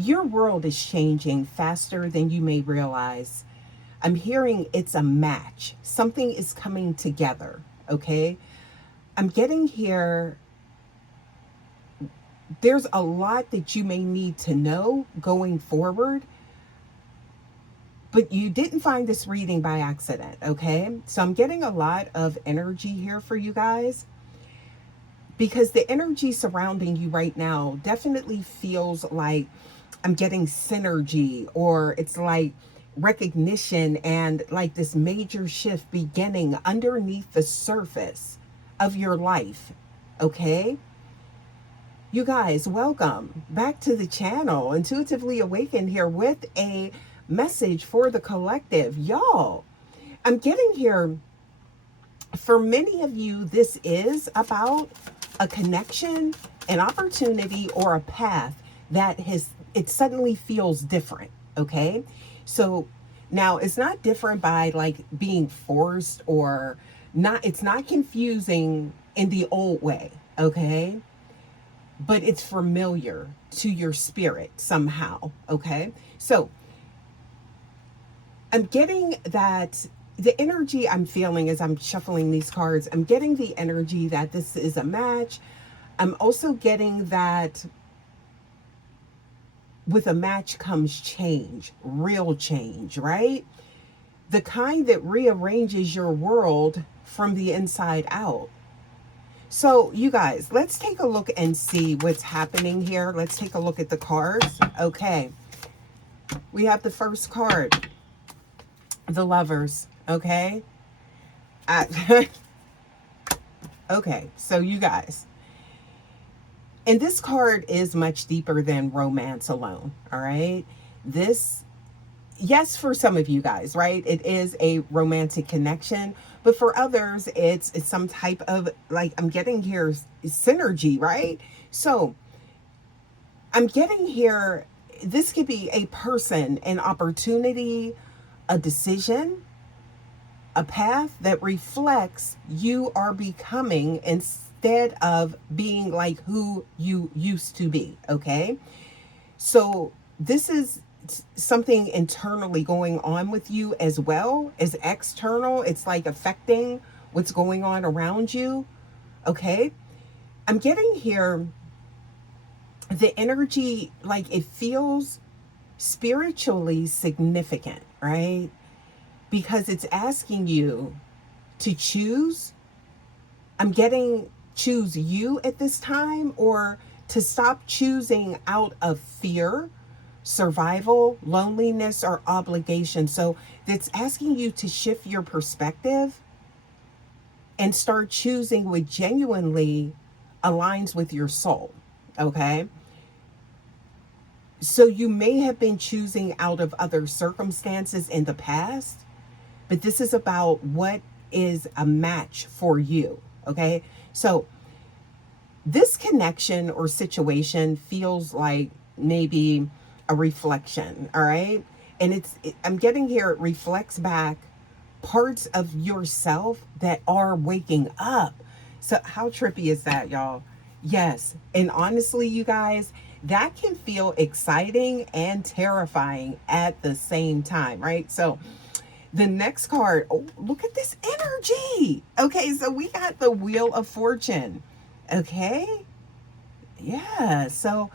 Your world is changing faster than you may realize. I'm hearing it's a match. Something is coming together, okay? I'm getting here. There's a lot that you may need to know going forward, but you didn't find this reading by accident, okay? So I'm getting a lot of energy here for you guys because the energy surrounding you right now definitely feels like I'm getting synergy, or it's like recognition and like this major shift beginning underneath the surface of your life, okay? You guys, welcome back to the channel. Intuitively Awakened here with a message for the collective. Y'all, I'm getting here. For many of you, this is about a connection, an opportunity, or a path that it suddenly feels different. Okay. So now it's not different by like being forced or not, it's not confusing in the old way. Okay, but it's familiar to your spirit somehow. Okay. So I'm getting that the energy I'm feeling as I'm shuffling these cards, I'm getting the energy that this is a match. I'm also getting that with a match comes change, real change, right? The kind that rearranges your world from the inside out. So, you guys, let's take a look and see what's happening here. Let's take a look at the cards. Okay. We have the first card, the Lovers. Okay. Okay. So, you guys, and this card is much deeper than romance alone. All right. This, yes, for some of you guys, right? It is a romantic connection. But for others, it's some type of like I'm getting here synergy, right? So I'm getting here, this could be a person, an opportunity, a decision, a path that reflects you are becoming instead of being like who you used to be. Okay. So this is something internally going on with you as well as external. It's like affecting what's going on around you. Okay. I'm getting here the energy, like it feels spiritually significant, right? Because it's asking you to choose. I'm getting choose you at this time, or to stop choosing out of fear, survival, loneliness, or obligation. So it's asking you to shift your perspective and start choosing what genuinely aligns with your soul. Okay. So you may have been choosing out of other circumstances in the past, but this is about what is a match for you. Okay. So this connection or situation feels like maybe a reflection. All right. And I'm getting here, it reflects back parts of yourself that are waking up. So, how trippy is that, y'all? Yes. And honestly, you guys, that can feel exciting and terrifying at the same time, right? So, the next card, oh, look at this energy. Okay, so we got the Wheel of Fortune. Okay, yeah. So,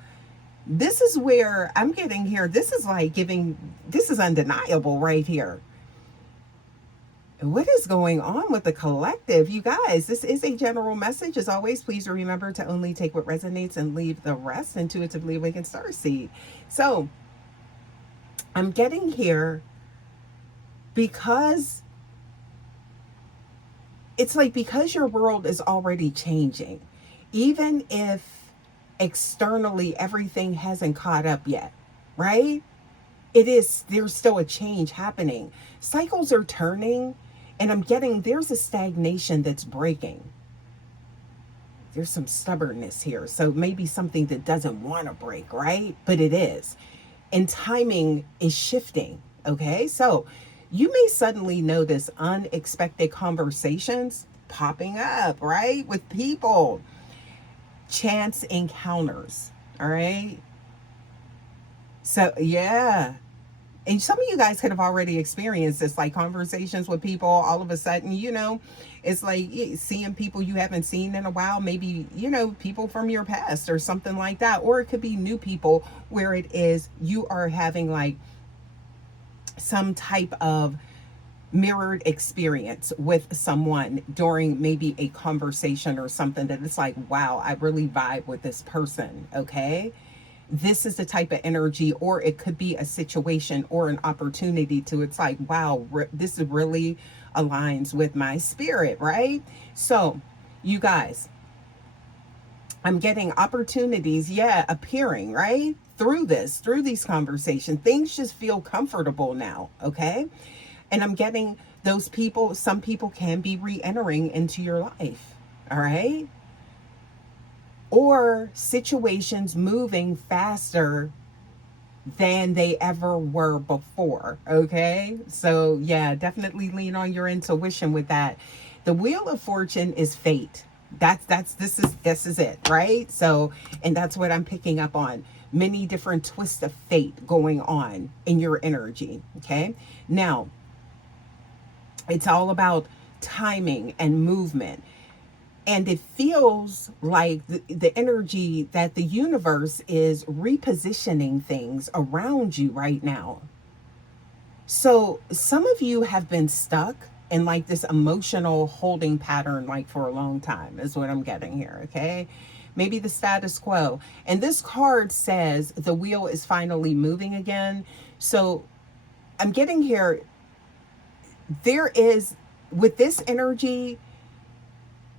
this is where I'm getting here. This is like giving, this is undeniable right here. What is going on with the collective? You guys, this is a general message. As always, please remember to only take what resonates and leave the rest. Intuitively Awakened Starseed. So, I'm getting here because it's like because your world is already changing, even if externally everything hasn't caught up yet, right? It is, there's still a change happening. Cycles are turning, and I'm getting there's a stagnation that's breaking. There's some stubbornness here. So maybe something that doesn't want to break, right? But it is. And timing is shifting. Okay. So you may suddenly notice unexpected conversations popping up, right? With people, chance encounters. All right. So, yeah. And some of you guys could have already experienced this, like conversations with people. All of a sudden, it's like seeing people you haven't seen in a while, maybe, people from your past or something like that. Or it could be new people where it is you are having like some type of mirrored experience with someone during maybe a conversation or something that it's like, wow, I really vibe with this person. Okay. This is the type of energy, or it could be a situation or an opportunity to, it's like, wow, this really aligns with my spirit, right? So, you guys, I'm getting opportunities, yeah, appearing, right? Through these conversations. Things just feel comfortable now, okay? And I'm getting those people, some people can be re entering into your life, all right? Or situations moving faster than they ever were before, okay? So, yeah, definitely lean on your intuition with that. The Wheel of Fortune is fate. This is it, right? So, and that's what I'm picking up on. Many different twists of fate going on in your energy, okay? Now, it's all about timing and movement. And it feels like the energy that the universe is repositioning things around you right now. So some of you have been stuck in like this emotional holding pattern, like for a long time, is what I'm getting here. Okay. Maybe the status quo. And this card says the wheel is finally moving again. So I'm getting here, there is, with this energy,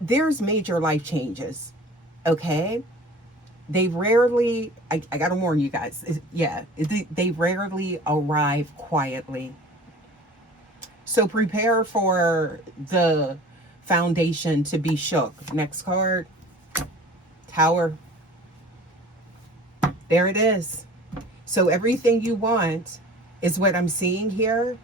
there's major life changes. Okay. They rarely, I gotta warn you guys, yeah, they rarely arrive quietly. So prepare for the foundation to be shook. Next card, Tower. There it is. So everything you want is what I'm seeing here.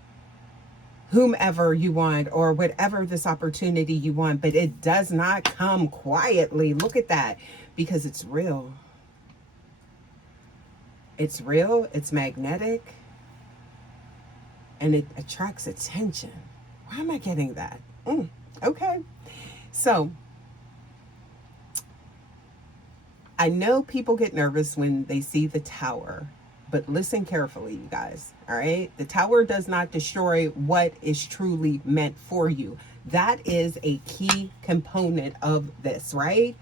Whomever you want, or whatever this opportunity you want, but it does not come quietly. Look at that, because it's real. It's real, it's magnetic, and it attracts attention. Why am I getting that? Okay. So, I know people get nervous when they see the tower, but listen carefully, you guys. All right. The tower does not destroy what is truly meant for you. That is a key component of this, right?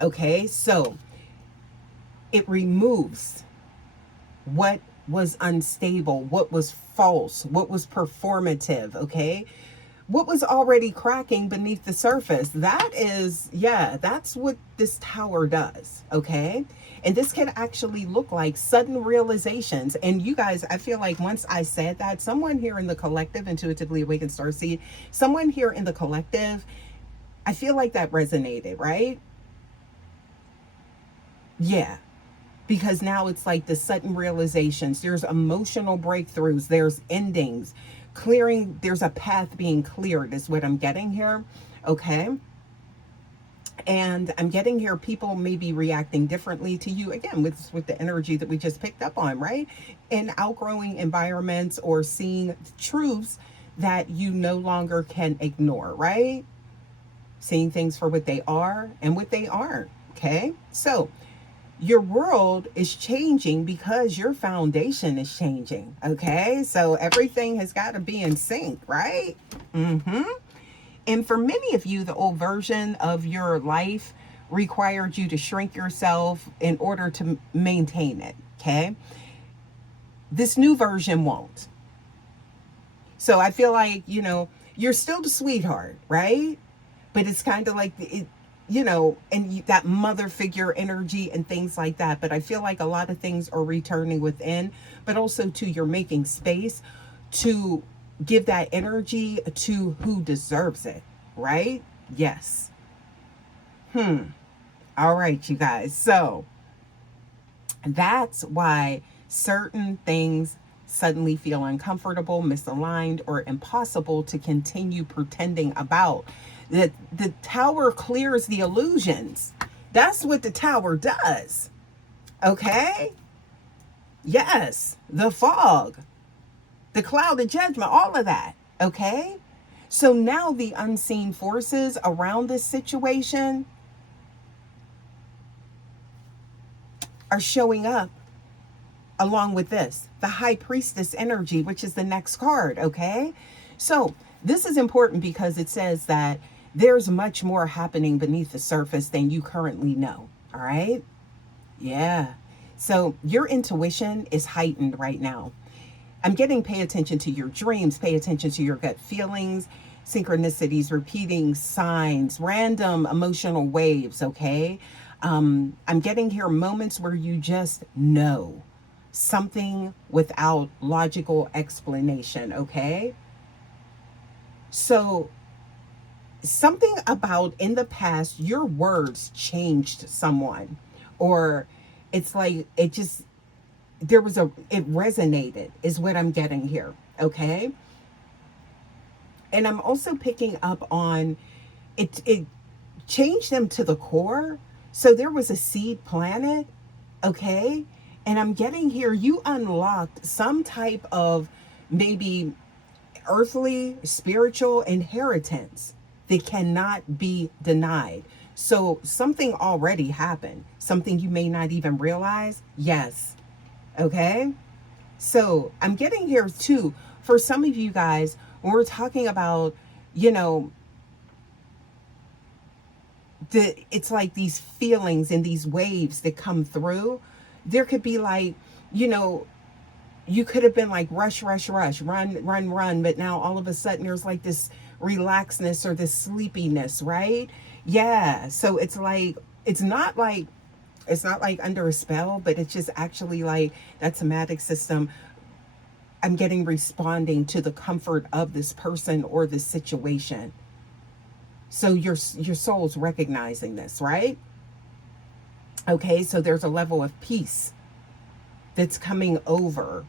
Okay. So, it removes what was unstable, what was false, what was performative, okay? What was already cracking beneath the surface. That is, yeah, that's what this tower does, okay? And this can actually look like sudden realizations. And you guys, I feel like once I said that, someone here in the collective, Intuitively Awakened Starseed, someone here in the collective, I feel like that resonated, right? Yeah, because now it's like the sudden realizations, there's emotional breakthroughs, there's endings, clearing, there's a path being cleared is what I'm getting here. Okay. And I'm getting here, people may be reacting differently to you, again, with the energy that we just picked up on, right? In outgrowing environments, or seeing truths that you no longer can ignore, right? Seeing things for what they are and what they aren't. Okay. So your world is changing because your foundation is changing. Okay. So everything has got to be in sync, right? And for many of you, the old version of your life required you to shrink yourself in order to maintain it. Okay. This new version won't. So I feel like, you're still the sweetheart, right? But it's kind of like and that mother figure energy and things like that. But I feel like a lot of things are returning within, but also to you're making space to give that energy to who deserves it, right? Yes. All right, you guys. So that's why certain things suddenly feel uncomfortable, misaligned, or impossible to continue pretending about. That the tower clears the illusions. That's what the tower does. Okay? Yes, the fog, the cloud of judgment, all of that. Okay? So now the unseen forces around this situation are showing up along with this, the high priestess energy, which is the next card. Okay? So this is important because it says that there's much more happening beneath the surface than you currently know. All right? Yeah. So your intuition is heightened right now. I'm getting pay attention to your dreams, pay attention to your gut feelings, synchronicities, repeating signs, random emotional waves, okay? I'm getting here moments where you just know something without logical explanation, okay? So, something about in the past, your words changed someone, or it's like it just it resonated is what I'm getting here, okay? And I'm also picking up on it changed them to the core. So there was a seed planted, okay? And I'm getting here you unlocked some type of maybe earthly spiritual inheritance that cannot be denied. So something already happened, something you may not even realize. Yes. Okay? So I'm getting here too. For some of you guys, when we're talking about, you know, it's like these feelings and these waves that come through. There could be like, you know, you could have been like rush, rush, rush, run, run, run, but now all of a sudden there's like this relaxedness or this sleepiness, right? Yeah. So it's not like under a spell, but it's just actually like that somatic system I'm getting responding to the comfort of this person or this situation. So your soul's recognizing this, right? Okay, so there's a level of peace that's coming over.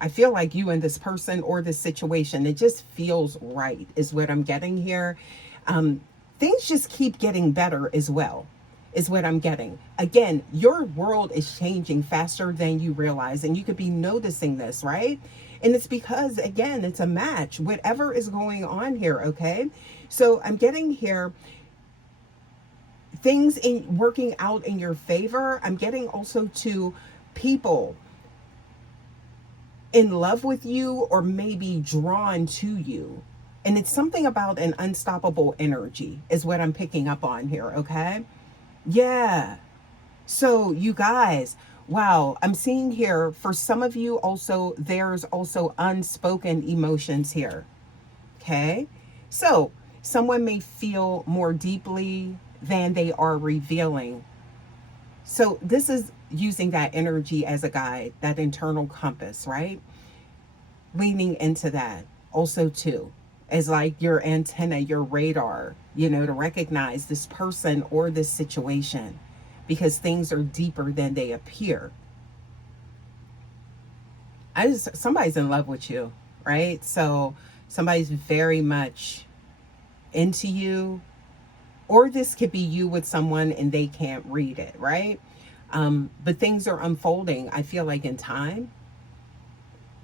I feel like you and this person or this situation, it just feels right, is what I'm getting here. Um, Things just keep getting better as well, is what I'm getting. Again, your world is changing faster than you realize, and you could be noticing this, right? And it's because, again, it's a match, whatever is going on here, okay? So I'm getting here things in working out in your favor. I'm getting also to people in love with you or maybe drawn to you. And it's something about an unstoppable energy, is what I'm picking up on here, okay? Yeah. So, you guys, wow, I'm seeing here for some of you also, there's also unspoken emotions here, okay? So, someone may feel more deeply than they are revealing. So, this is using that energy as a guide, that internal compass, right? Leaning into that also too as like your antenna, your radar, to recognize this person or this situation, because things are deeper than they appear. Somebody's in love with you, right? So somebody's very much into you, or this could be you with someone and they can't read it, right? But things are unfolding, I feel like, in time.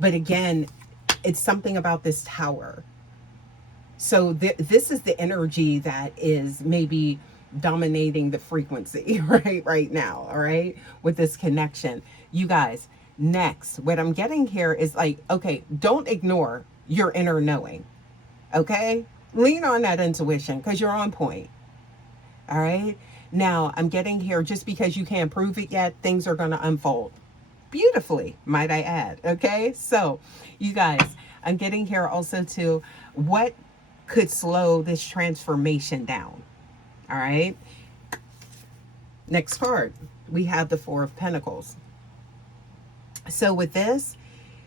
But again, it's something about this tower. So this is the energy that is maybe dominating the frequency right now, all right, with this connection. You guys, next, what I'm getting here is like, okay, don't ignore your inner knowing, okay? Lean on that intuition because you're on point, all right? Now, I'm getting here, just because you can't prove it yet, things are going to unfold beautifully, might I add, okay? So, you guys, I'm getting here also to what could slow this transformation down. All right. Next card, we have the Four of Pentacles. So with this,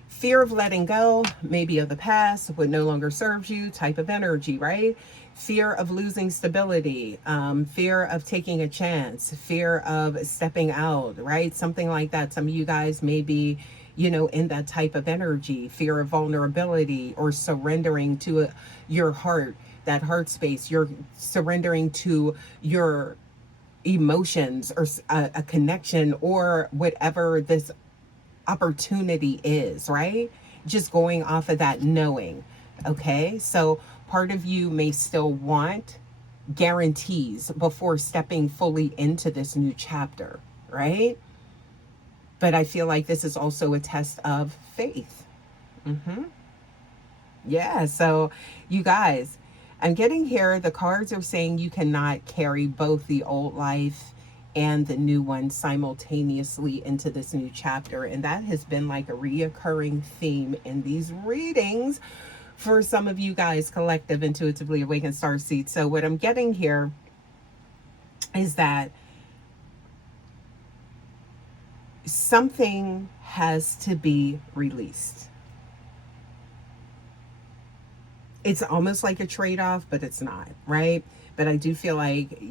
fear of letting go, maybe of the past, what no longer serves you, type of energy, right? Fear of losing stability, fear of taking a chance, fear of stepping out, right? Something like that. Some of you guys may be, in that type of energy, fear of vulnerability or surrendering to your heart, that heart space. You're surrendering to your emotions or a connection or whatever this opportunity is, right? Just going off of that knowing. Okay, so part of you may still want guarantees before stepping fully into this new chapter, right? But I feel like this is also a test of faith. Mm-hmm. Yeah, so you guys, I'm getting here, the cards are saying you cannot carry both the old life and the new one simultaneously into this new chapter. And that has been like a reoccurring theme in these readings for some of you guys, collective intuitively awakened starseeds. So what I'm getting here is that something has to be released. It's almost like a trade-off, but it's not, right? But I do feel like,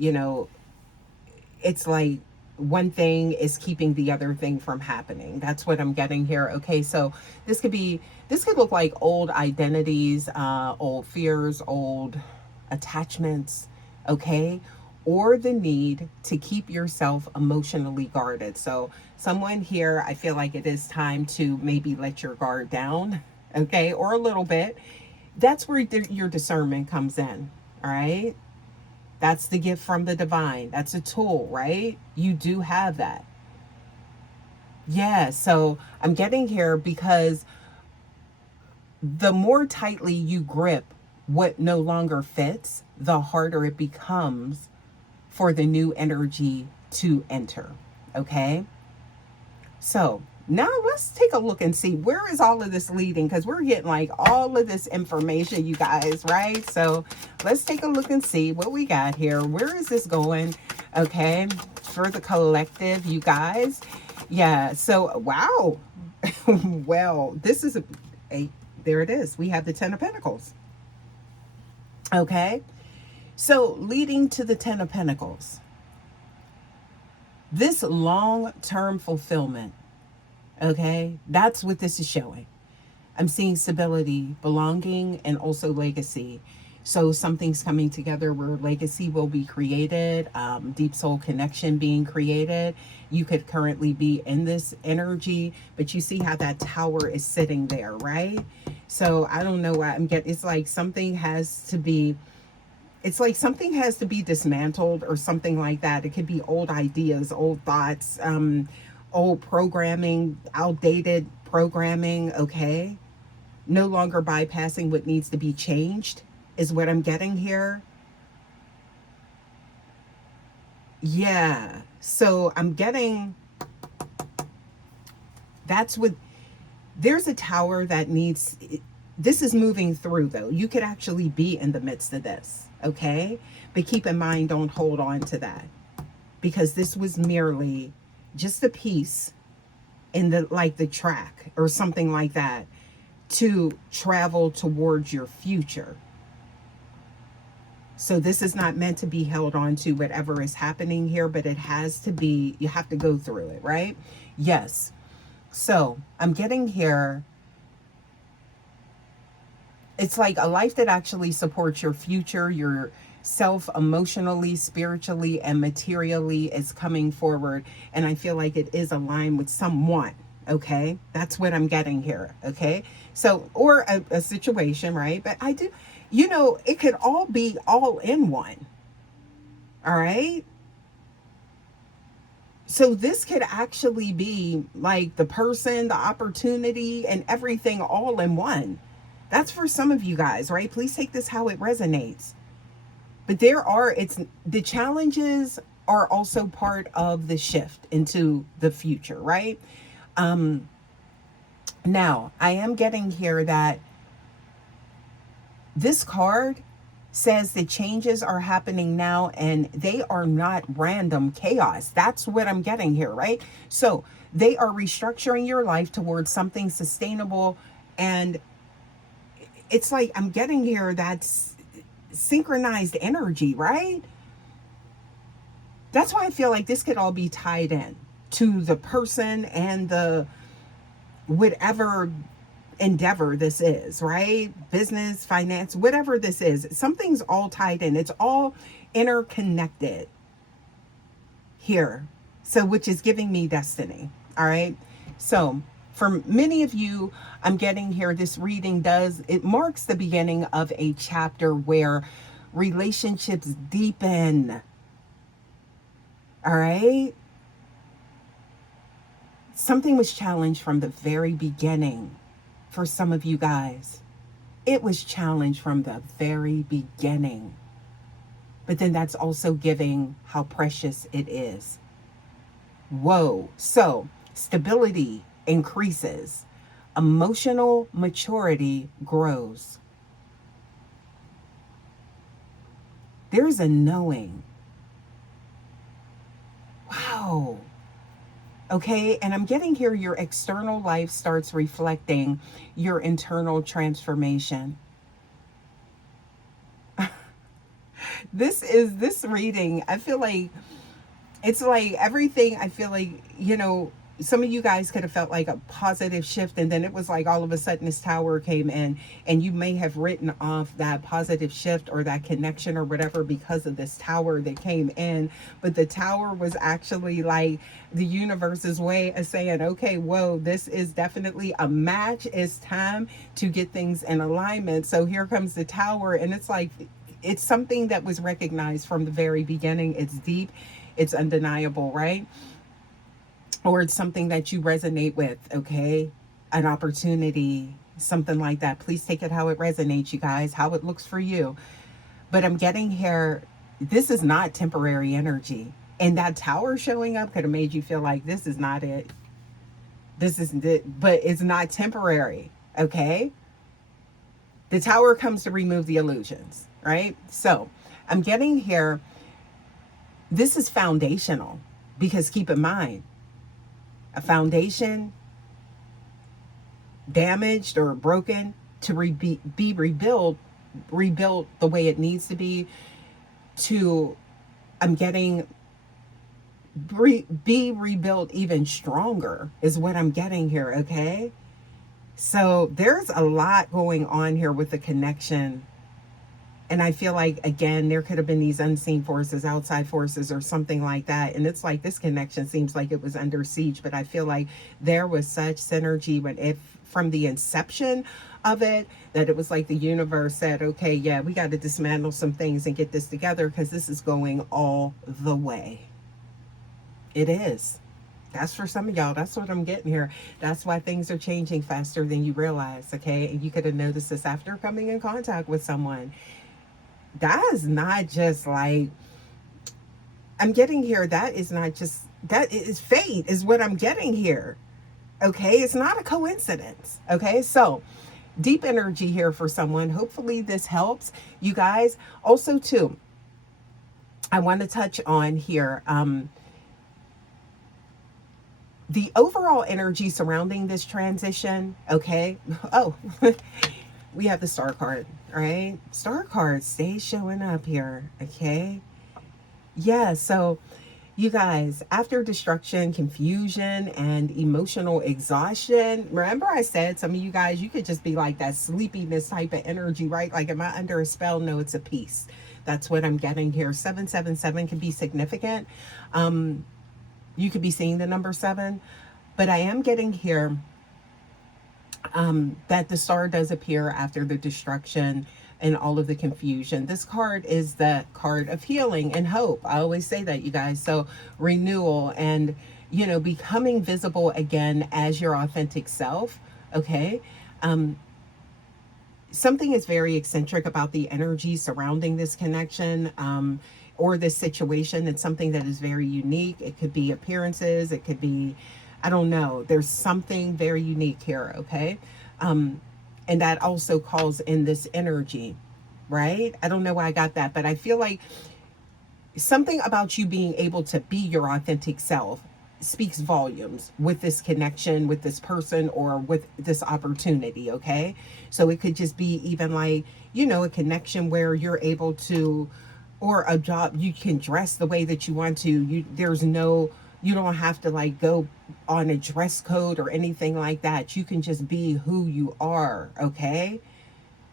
it's like one thing is keeping the other thing from happening. That's what I'm getting here. Okay, so this could look like old identities, old fears, old attachments, okay? Or the need to keep yourself emotionally guarded. So someone here, I feel like it is time to maybe let your guard down, okay? Or a little bit. That's where your discernment comes in, all right? That's the gift from the divine. That's a tool, right? You do have that. Yeah, so I'm getting here because the more tightly you grip what no longer fits, the harder it becomes for the new energy to enter, okay? So now let's take a look and see where is all of this leading, because we're getting like all of this information, you guys, right? So let's take a look and see what we got here. Where is this going? Okay, for the collective, you guys. Yeah, so wow. Well, this is there it is. We have the Ten of Pentacles. Okay, so leading to the Ten of Pentacles, this long-term fulfillment. Okay, that's what this is showing. I'm seeing stability, belonging, and also legacy. So something's coming together where legacy will be created, deep soul connection being created. You could currently be in this energy, but you see how that tower is sitting there, right? So I don't know why I'm getting, it's like something has to be, it's like something has to be dismantled or something like that. It could be old ideas, old thoughts, old programming, outdated programming, okay? No longer bypassing what needs to be changed is what I'm getting here. Yeah, so I'm getting, that's what, there's a tower that needs, this is moving through though. You could actually be in the midst of this, okay? But keep in mind, don't hold on to that, because this was merely just a piece in the, like the track or something like that to travel towards your future. So this is not meant to be held on to whatever is happening here, but it has to be, you have to go through it, right? Yes. So I'm getting here, it's like a life that actually supports your future, your self emotionally, spiritually, and materially is coming forward. And I feel like it is aligned with someone. Okay, that's what I'm getting here. Okay, so, or a situation, right? But I do, it could all be all in one. All right, so this could actually be like the person, the opportunity, and everything all in one. That's for some of you guys, right? Please take this how it resonates. But it's the challenges are also part of the shift into the future, right? Now, I am getting here that this card says the changes are happening now and they are not random chaos. That's what I'm getting here, right? So they are restructuring your life towards something sustainable. And it's like I'm getting here that's synchronized energy, right? That's why I feel like this could all be tied in to the person and the whatever endeavor this is, right? Business, finance, whatever this is, something's all tied in. It's all interconnected here. So, which is giving me destiny. All right. So For many of you, I'm getting here, this reading it marks the beginning of a chapter where relationships deepen. All right? Something was challenged from the very beginning for some of you guys. It was challenged from the very beginning. But then that's also giving how precious it is. Whoa. So, stability increases, emotional maturity grows. There's a knowing. Wow. Okay, and I'm getting here, your external life starts reflecting your internal transformation. This reading, I feel like it's like everything. I feel like, some of you guys could have felt like a positive shift, and then it was like all of a sudden this tower came in, and you may have written off that positive shift or that connection or whatever because of this tower that came in. But the tower was actually like the universe's way of saying, okay, whoa, this is definitely a match. It's time to get things in alignment. So here comes the tower, and it's like, it's something that was recognized from the very beginning. It's deep, it's undeniable, right? Or it's something that you resonate with, okay? An opportunity, something like that. Please take it how it resonates, you guys, how it looks for you. But I'm getting here, this is not temporary energy. And that tower showing up could have made you feel like this is not it. This isn't it, but it's not temporary, okay? The tower comes to remove the illusions, right? So I'm getting here, this is foundational, because keep in mind, a foundation damaged or broken to be rebuilt the way it needs to be, to, I'm getting, be rebuilt even stronger is what I'm getting here, okay? So there's a lot going on here with the connection. And I feel like, again, there could have been these unseen forces, outside forces, or something like that. And it's like this connection seems like it was under siege, but I feel like there was such synergy from the inception of it, that it was like the universe said, okay, yeah, we got to dismantle some things and get this together, because this is going all the way. It is. That's for some of y'all. That's what I'm getting here. That's why things are changing faster than you realize, okay? And you could have noticed this after coming in contact with someone. That is not just like, I'm getting here, that is not just, that is fate is what I'm getting here, okay? It's not a coincidence, okay? So deep energy here for someone. Hopefully this helps you guys. Also too, I want to touch on here the overall energy surrounding this transition, okay? Oh, we have the star card, all right? Star card stays showing up here, okay? Yeah, so you guys, after destruction, confusion, and emotional exhaustion, remember I said some of you guys, you could just be like that sleepiness type of energy, right? Like, am I under a spell? No, it's a peace. That's what I'm getting here. 777 can be significant. You could be seeing the number 7, but I am getting here that the star does appear after the destruction and all of the confusion. This card is the card of healing and hope. I always say that, you guys. So renewal and, becoming visible again as your authentic self. Okay. Something is very eccentric about the energy surrounding this connection, or this situation. It's something that is very unique. It could be appearances. It could be, I don't know. There's something very unique here, okay? And that also calls in this energy, right? I don't know why I got that, but I feel like something about you being able to be your authentic self speaks volumes with this connection, with this person, or with this opportunity, okay? So it could just be even like, a connection where you're able to, or a job, you can dress the way that you want to. You don't have to like go on a dress code or anything like that. You can just be who you are, okay?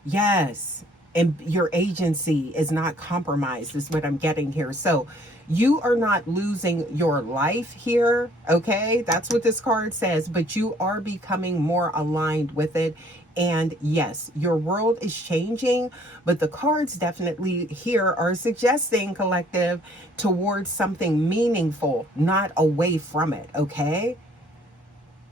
Yes. and your agency is not compromised, is what I'm getting here. So you are not losing your life here, okay? That's what this card says, but you are becoming more aligned with it. And yes, your world is changing, but the cards definitely here are suggesting, collective, towards something meaningful, not away from it, okay?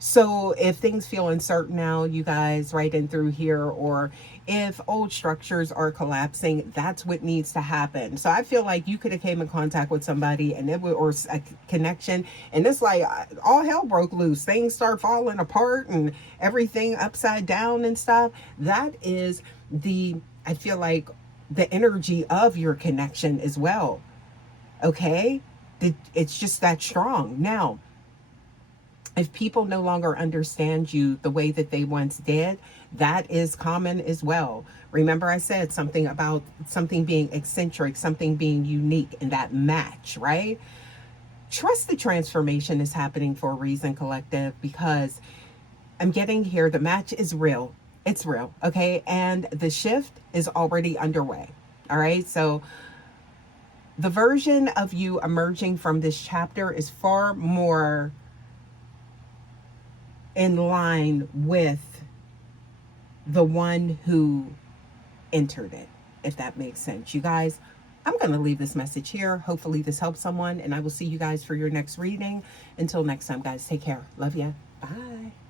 So if things feel uncertain now, you guys, right in through here, or if old structures are collapsing, that's what needs to happen. So I feel like you could have came in contact with somebody and it would, or a connection, and it's like all hell broke loose. Things start falling apart and everything upside down and stuff. That is the, I feel like, the energy of your connection as well. Okay? It's just that strong. Now, if people no longer understand you the way that they once did, that is common as well. Remember, I said something about something being eccentric, something being unique, and that match, right? Trust the transformation is happening for a reason, collective, because I'm getting here the match is real. It's real, okay? And the shift is already underway. All right? So the version of you emerging from this chapter is far more in line with the one who entered it, if that makes sense. You guys, I'm going to leave this message here. Hopefully this helps someone, and I will see you guys for your next reading. Until next time, guys, take care. Love ya. Bye.